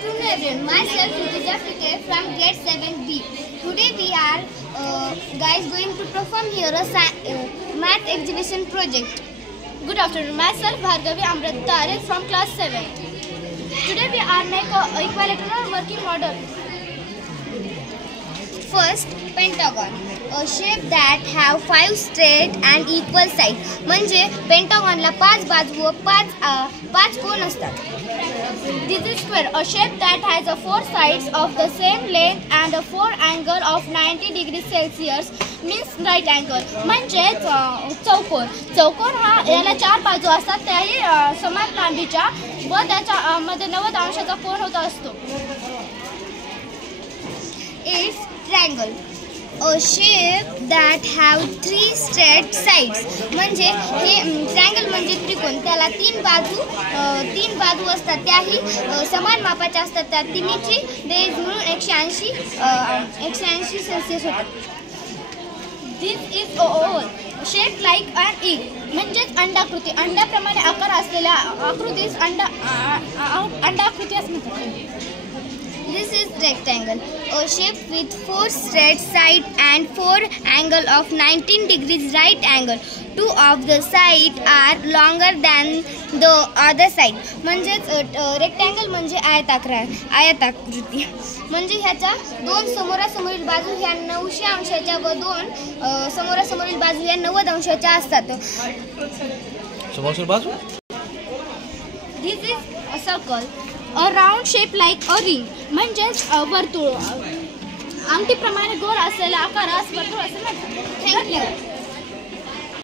afternoon everyone, myself Ritija Fikir from grade 7B. Today we are guys going to perform here a math exhibition project. Good afternoon, myself Bhargavi Amrit Tare from class 7. Today we are make a equilateral working model. First, pentagon, a shape that have 5 straight and equal sides. म्हणजे पेंटागॉनला 5 बाजू व 5 कोन असतात. This is square, a shape that has 4 sides of the same length and a 4 angle of 90 degrees Celsius means right angle. म्हणजे चौकोन हा याला 4 बाजू असतात त्याही समान लांबीच्या व त्याच्या मध्ये 90 अंशाचा कोन होत असतो. It's triangle, a shape that have 3 straight sides. म्हणजे हे ट्रायंगल म्हणजे त्रिकोण, त्याला 3 बाजू असतात त्याही समान मापाच्या असतात. त्या तिन्हीची बेरीज मिळून 180 सेल्सिअस होतात. This is a oval, shaped like an egg. म्हणजेच अंडाकृती, अंड्याप्रमाणे आकार असलेल्या आकृतीस अंडाकृती असे म्हणतात. This is rectangle, a shape with 4 straight sides and 4 angle of 19 degrees right angle. 2 of the sides are longer than the other side. म्हणजेच rectangle म्हणजे आयताकृती. म्हणजे ह्याच्या 2 समोरासमोरील बाजू ह्या 900 अंशाच्या व 2 समोरासमोरील बाजू ह्या 90 अंशाच्या असतात. समोरची बाजू. This is a circle, a round shape like a ring. म्हणजेच वर्तुळ, अंगठीप्रमाणे गोल असलेला आकारास वर्तुळ असे म्हणतात. थँक्यू.